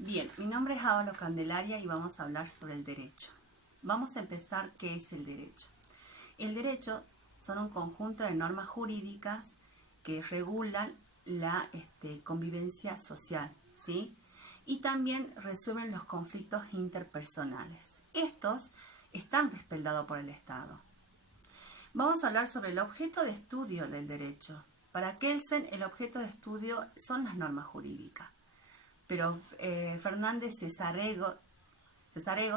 Bien, mi nombre es Ábalo Candelaria y vamos a hablar sobre el derecho. Vamos a empezar, ¿qué es el derecho? El derecho son un conjunto de normas jurídicas que regulan la convivencia social, ¿sí? Y también resuelven los conflictos interpersonales. Estos están respaldados por el Estado. Vamos a hablar sobre el objeto de estudio del derecho. Para Kelsen, el objeto de estudio son las normas jurídicas. Pero Fernández Cesarego,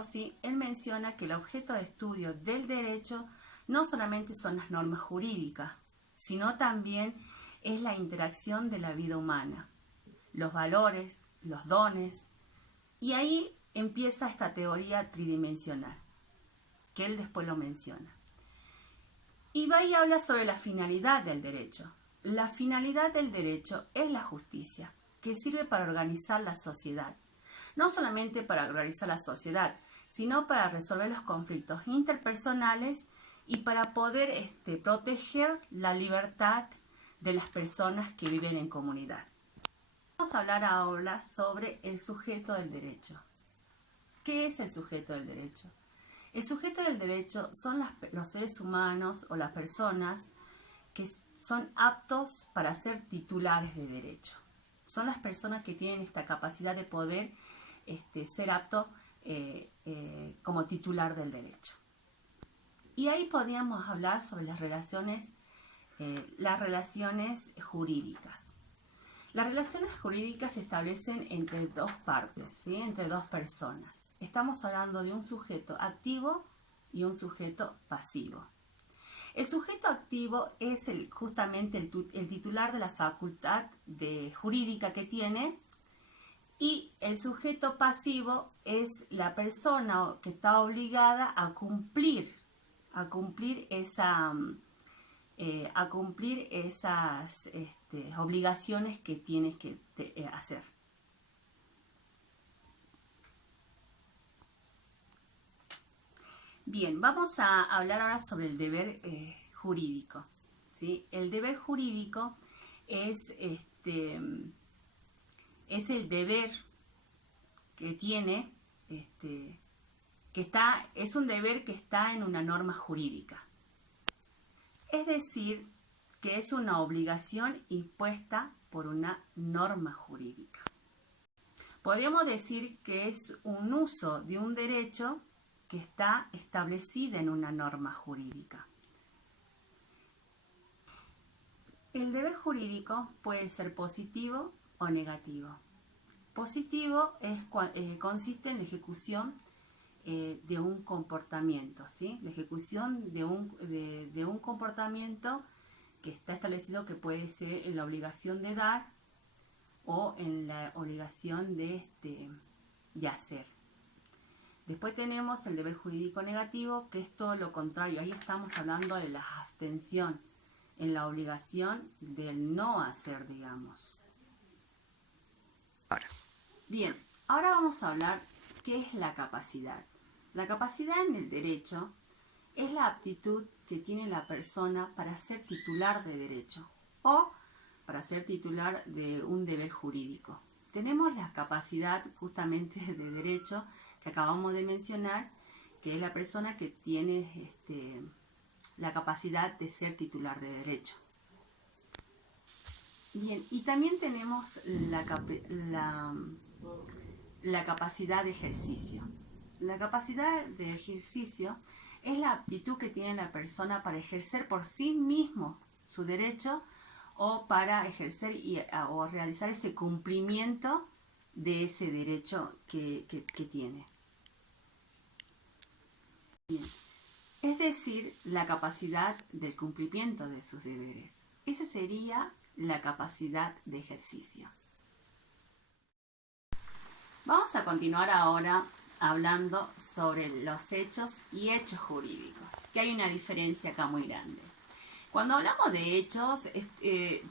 sí, él menciona que el objeto de estudio del derecho no solamente son las normas jurídicas, sino también es la interacción de la vida humana, los valores, los dones, y ahí empieza esta teoría tridimensional, que él después lo menciona. Y va y habla sobre la finalidad del derecho. La finalidad del derecho es la justicia, que sirve para organizar la sociedad. No solamente para organizar la sociedad, sino para resolver los conflictos interpersonales y para poder proteger la libertad de las personas que viven en comunidad. Vamos a hablar ahora sobre el sujeto del derecho. ¿Qué es el sujeto del derecho? El sujeto del derecho son los seres humanos o las personas que son aptos para ser titulares de derecho. Son las personas que tienen esta capacidad de poder ser aptos como titular del derecho. Y ahí podríamos hablar sobre las relaciones jurídicas. Las relaciones jurídicas se establecen entre dos partes, ¿sí? Entre dos personas. Estamos hablando de un sujeto activo y un sujeto pasivo. El sujeto activo es justamente el titular de la facultad jurídica que tiene, y el sujeto pasivo es la persona que está obligada a cumplir esas obligaciones que tienes que hacer. Bien, vamos a hablar ahora sobre el deber jurídico, ¿sí? El deber jurídico es el deber que tiene, es un deber que está en una norma jurídica. Es decir, que es una obligación impuesta por una norma jurídica. Podríamos decir que es un uso de un derecho que está establecida en una norma jurídica. El deber jurídico puede ser positivo o negativo. Positivo consiste en la ejecución de un comportamiento, ¿sí? La ejecución de un comportamiento que está establecido, que puede ser en la obligación de dar o en la obligación de hacer. Después tenemos el deber jurídico negativo, que es todo lo contrario. Ahí estamos hablando de la abstención, en la obligación del no hacer, digamos. Bien, ahora vamos a hablar qué es la capacidad. La capacidad en el derecho es la aptitud que tiene la persona para ser titular de derecho o para ser titular de un deber jurídico. Tenemos la capacidad justamente de derecho que acabamos de mencionar, que es la persona que tiene la capacidad de ser titular de derecho. Bien, y también tenemos la capacidad de ejercicio. La capacidad de ejercicio es la aptitud que tiene la persona para ejercer por sí mismo su derecho o para ejercer o realizar ese cumplimiento de ese derecho que tiene. Bien. Es decir, la capacidad del cumplimiento de sus deberes. Esa sería la capacidad de ejercicio. Vamos a continuar ahora hablando sobre los hechos y hechos jurídicos, que hay una diferencia acá muy grande. Cuando hablamos de hechos,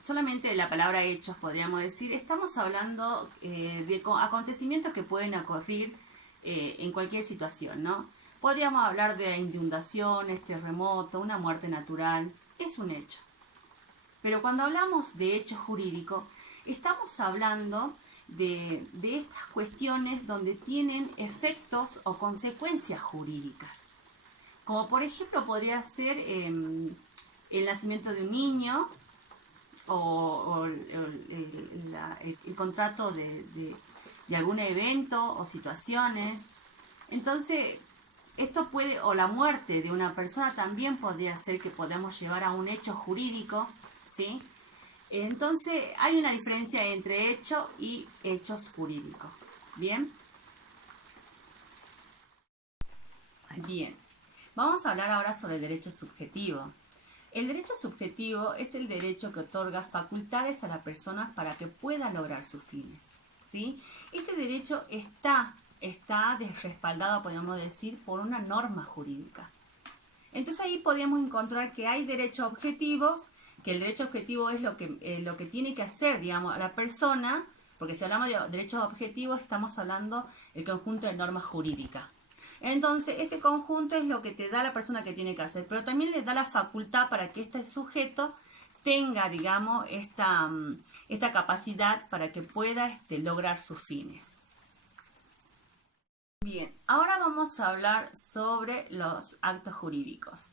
solamente la palabra hechos podríamos decir, estamos hablando de acontecimientos que pueden ocurrir en cualquier situación, ¿no? Podríamos hablar de inundaciones, terremotos, una muerte natural, es un hecho. Pero cuando hablamos de hechos jurídicos, estamos hablando de estas cuestiones donde tienen efectos o consecuencias jurídicas. Como por ejemplo podría ser el nacimiento de un niño o el contrato de algún evento o situaciones. Entonces, esto puede, o la muerte de una persona también podría ser que podamos llevar a un hecho jurídico, ¿sí? Entonces, hay una diferencia entre hecho y hechos jurídicos. ¿Bien? Bien. Vamos a hablar ahora sobre el derecho subjetivo. El derecho subjetivo es el derecho que otorga facultades a las personas para que puedan lograr sus fines, ¿sí? Este derecho está respaldado, podemos decir, por una norma jurídica. Entonces ahí podríamos encontrar que hay derechos objetivos, que el derecho objetivo es lo que tiene que hacer, digamos, a la persona, porque si hablamos de derechos objetivos estamos hablando del conjunto de normas jurídicas. Entonces, este conjunto es lo que te da la persona que tiene que hacer, pero también le da la facultad para que este sujeto tenga, digamos, esta capacidad para que pueda lograr sus fines. Bien, ahora vamos a hablar sobre los actos jurídicos.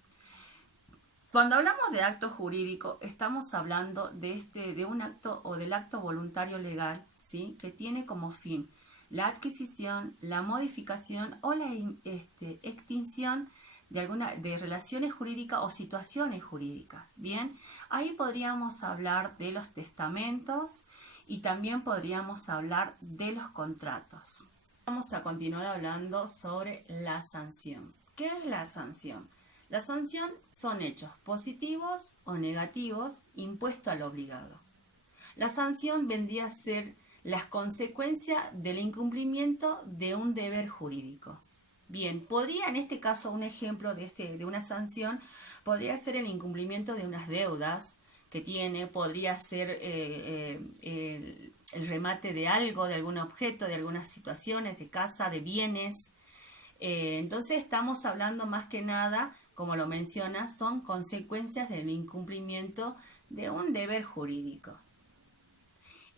Cuando hablamos de acto jurídico, estamos hablando de un acto o del acto voluntario legal, ¿sí? Que tiene como fin la adquisición, la modificación o la extinción de relaciones jurídicas o situaciones jurídicas. Bien, ahí podríamos hablar de los testamentos y también podríamos hablar de los contratos. Vamos a continuar hablando sobre la sanción. ¿Qué es la sanción? La sanción son hechos positivos o negativos impuestos al obligado. La sanción vendría a ser las consecuencias del incumplimiento de un deber jurídico. Bien, podría en este caso un ejemplo de una sanción podría ser el incumplimiento de unas deudas que tiene, podría ser el remate de algo, de algún objeto, de algunas situaciones, de casa, de bienes. Entonces estamos hablando más que nada, como lo menciona, son consecuencias del incumplimiento de un deber jurídico.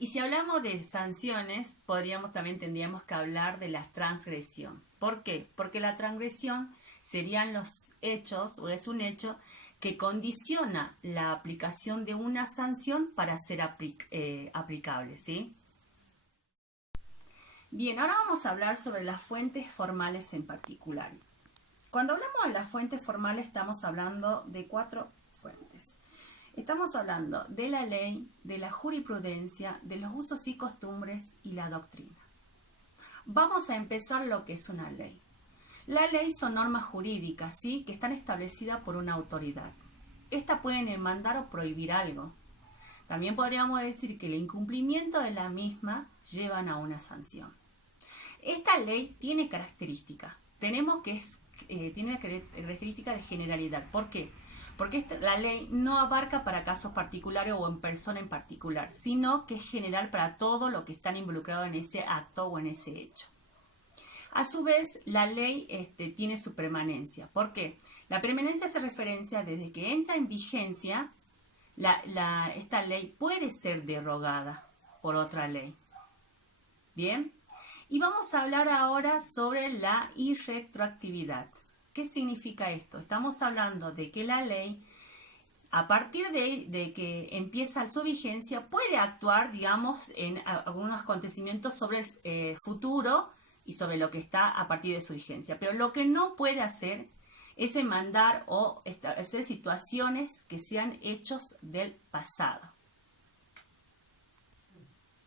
Y si hablamos de sanciones, tendríamos que hablar de la transgresión. ¿Por qué? Porque la transgresión serían los hechos, o es un hecho, que condiciona la aplicación de una sanción para ser aplicable, ¿sí? Bien, ahora vamos a hablar sobre las fuentes formales en particular. Cuando hablamos de las fuentes formales estamos hablando de 4 fuentes. Estamos hablando de la ley, de la jurisprudencia, de los usos y costumbres y la doctrina. Vamos a empezar lo que es una ley. La ley son normas jurídicas, ¿sí? Que están establecidas por una autoridad. Estas pueden mandar o prohibir algo. También podríamos decir que el incumplimiento de la misma llevan a una sanción. Esta ley tiene características. Tiene una característica de generalidad. ¿Por qué? Porque la ley no abarca para casos particulares o en persona en particular, sino que es general para todo lo que están involucrados en ese acto o en ese hecho. A su vez, la ley tiene su permanencia. ¿Por qué? La permanencia hace referencia desde que entra en vigencia, esta ley puede ser derogada por otra ley. ¿Bien? Y vamos a hablar ahora sobre la irretroactividad. ¿Qué significa esto? Estamos hablando de que la ley, a partir de que empieza su vigencia, puede actuar, digamos, en algunos acontecimientos sobre el futuro y sobre lo que está a partir de su vigencia. Pero lo que no puede hacer es mandar o establecer situaciones que sean hechos del pasado.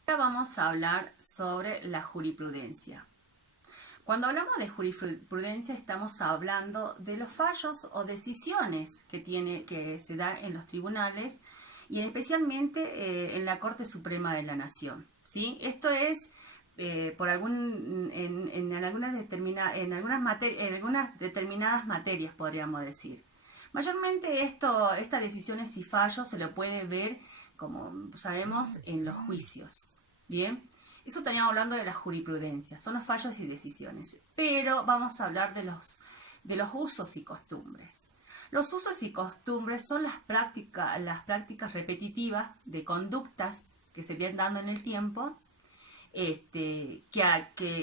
Ahora vamos a hablar sobre la jurisprudencia. Cuando hablamos de jurisprudencia estamos hablando de los fallos o decisiones que se dan en los tribunales y especialmente en la Corte Suprema de la Nación, ¿sí? Esto es en algunas determinadas materias, podríamos decir. Mayormente estas decisiones y fallos se lo puede ver, como sabemos, en los juicios. Bien, eso estaríamos hablando de la jurisprudencia, son los fallos y decisiones. Pero vamos a hablar de los usos y costumbres. Los usos y costumbres son las prácticas repetitivas de conductas que se vienen dando en el tiempo que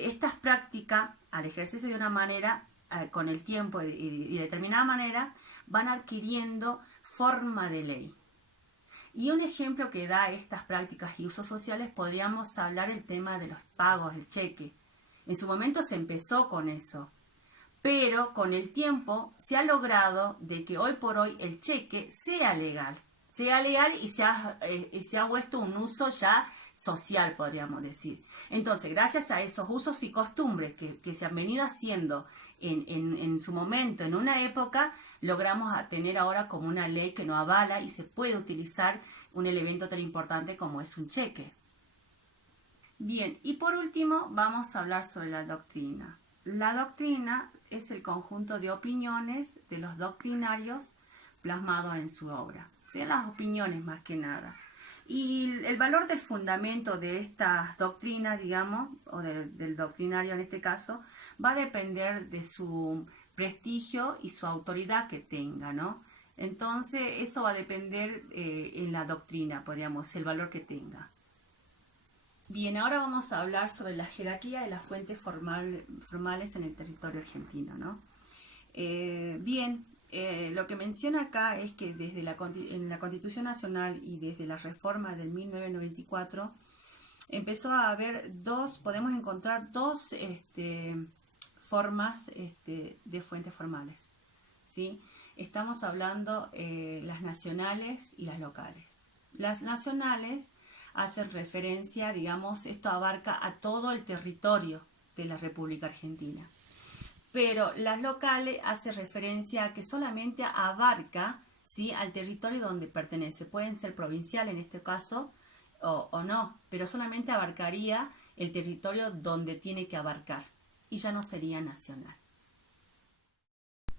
estas prácticas, al ejercerse de una manera, con el tiempo y de determinada manera, van adquiriendo forma de ley. Y un ejemplo que da estas prácticas y usos sociales, podríamos hablar el tema de los pagos, del cheque. En su momento se empezó con eso, pero con el tiempo se ha logrado de que hoy por hoy el cheque sea legal y se ha vuelto un uso ya social, podríamos decir. Entonces, gracias a esos usos y costumbres que se han venido haciendo en su momento, en una época, logramos tener ahora como una ley que nos avala y se puede utilizar un elemento tan importante como es un cheque. Bien, y por último vamos a hablar sobre la doctrina. La doctrina es el conjunto de opiniones de los doctrinarios plasmados en su obra. ¿Sí? Las opiniones más que nada. Y el valor del fundamento de estas doctrinas, digamos, o del doctrinario en este caso, va a depender de su prestigio y su autoridad que tenga, ¿no? Entonces, eso va a depender en la doctrina, podríamos, el valor que tenga. Bien, ahora vamos a hablar sobre la jerarquía de las fuentes formales en el territorio argentino, ¿no? Lo que menciona acá es que desde en la Constitución Nacional y desde la reforma del 1994 empezó a haber podemos encontrar dos formas de fuentes formales, ¿sí? Estamos hablando las nacionales y las locales. Las nacionales hacen referencia, digamos, esto abarca a todo el territorio de la República Argentina. Pero las locales hace referencia a que solamente abarca, ¿sí?, al territorio donde pertenece. Pueden ser provincial en este caso o no, pero solamente abarcaría el territorio donde tiene que abarcar y ya no sería nacional.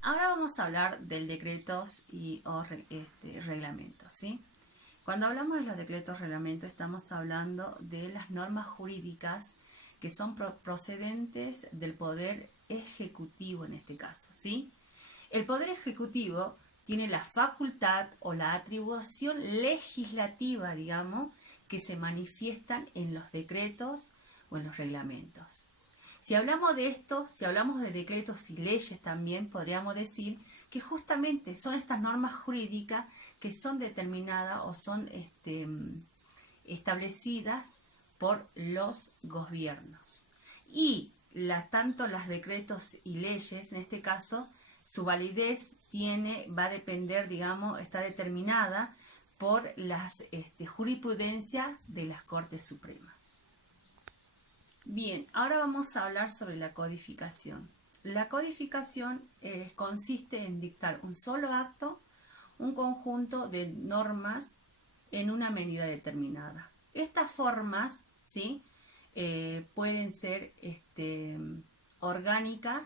Ahora vamos a hablar del decretos o reglamentos, ¿sí? Cuando hablamos de los decretos reglamentos estamos hablando de las normas jurídicas que son procedentes del poder ejecutivo en este caso, ¿sí? El poder ejecutivo tiene la facultad o la atribución legislativa, digamos, que se manifiestan en los decretos o en los reglamentos. Si hablamos de esto, si hablamos de decretos y leyes también, podríamos decir que justamente son estas normas jurídicas que son determinadas o son establecidas por los gobiernos. Y tanto los decretos y leyes, en este caso, su validez va a depender, digamos, está determinada por las jurisprudencia de las Cortes Supremas. Bien, ahora vamos a hablar sobre la codificación. La codificación consiste en dictar un solo acto, un conjunto de normas en una medida determinada. Estas formas, ¿sí?, pueden ser orgánicas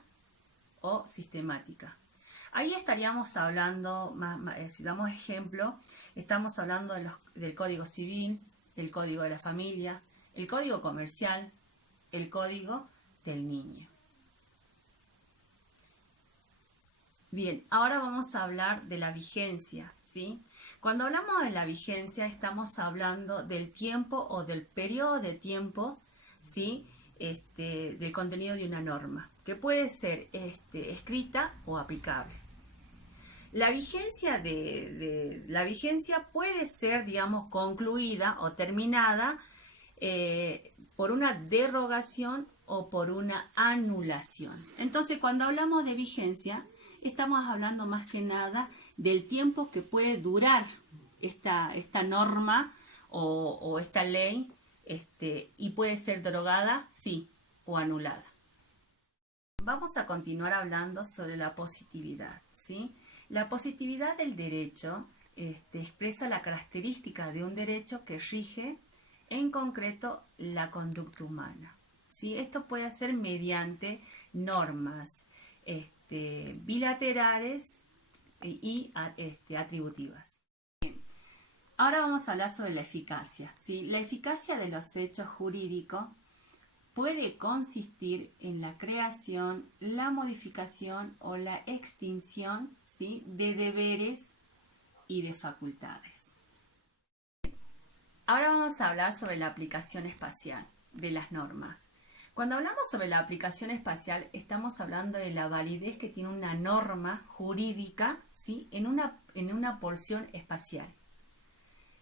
o sistemáticas. Ahí estaríamos hablando, si damos ejemplo, estamos hablando del Código Civil, el Código de la Familia, el Código Comercial, el Código del Niño. Bien, ahora vamos a hablar de la vigencia, ¿sí? Cuando hablamos de la vigencia estamos hablando del tiempo o del periodo de tiempo, ¿sí?, del contenido de una norma, que puede ser escrita o aplicable. La vigencia la vigencia puede ser, digamos, concluida o terminada por una derogación o por una anulación. Entonces, cuando hablamos de vigencia, estamos hablando más que nada del tiempo que puede durar esta norma o esta ley, y puede ser derogada, sí, o anulada. Vamos a continuar hablando sobre la positividad, ¿sí? La positividad del derecho expresa la característica de un derecho que rige, en concreto, la conducta humana, ¿sí? Esto puede ser mediante normas bilaterales y atributivas. Bien. Ahora vamos a hablar sobre la eficacia, ¿sí? La eficacia de los hechos jurídicos puede consistir en la creación, la modificación o la extinción, ¿sí?, de deberes y de facultades. Ahora vamos a hablar sobre la aplicación espacial. de las normas. Cuando hablamos sobre la aplicación espacial, estamos hablando de la validez que tiene una norma jurídica, ¿sí?, en una porción espacial.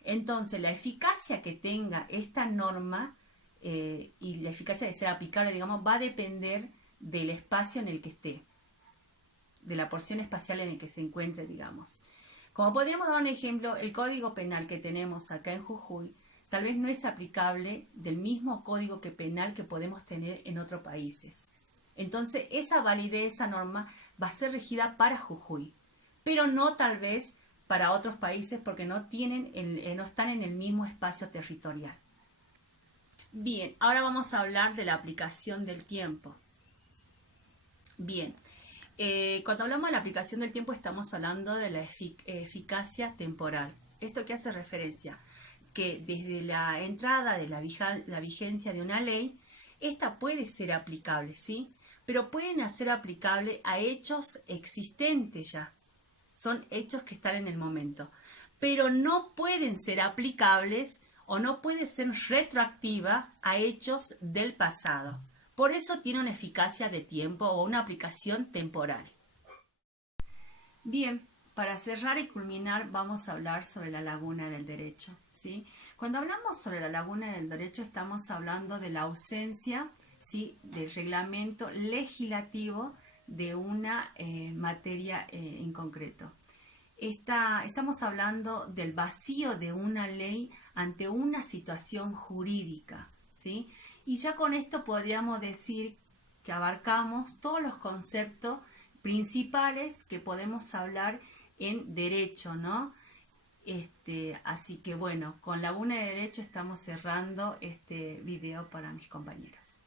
Entonces, la eficacia que tenga esta norma y la eficacia de ser aplicable, digamos, va a depender del espacio en el que esté, de la porción espacial en el que se encuentre, digamos. Como podríamos dar un ejemplo, el código penal que tenemos acá en Jujuy tal vez no es aplicable del mismo código penal que podemos tener en otros países. Entonces, esa validez, esa norma, va a ser regida para Jujuy, pero no tal vez para otros países porque no están en el mismo espacio territorial. Bien, ahora vamos a hablar de la aplicación del tiempo. Bien, cuando hablamos de la aplicación del tiempo estamos hablando de la eficacia temporal. ¿Esto qué hace referencia? Que desde la entrada de la vigencia de una ley, esta puede ser aplicable, ¿sí? Pero pueden ser aplicable a hechos existentes ya. Son hechos que están en el momento. Pero no pueden ser aplicables o no puede ser retroactiva a hechos del pasado. Por eso tiene una eficacia de tiempo o una aplicación temporal. Bien, para cerrar y culminar vamos a hablar sobre la laguna del derecho, ¿sí? Cuando hablamos sobre la laguna del derecho estamos hablando de la ausencia, ¿sí?, del reglamento legislativo de una materia en concreto. Estamos hablando del vacío de una ley ante una situación jurídica, ¿sí? Y ya con esto podríamos decir que abarcamos todos los conceptos principales que podemos hablar en derecho, ¿no? Así que bueno, con Laguna de Derecho estamos cerrando este video para mis compañeros.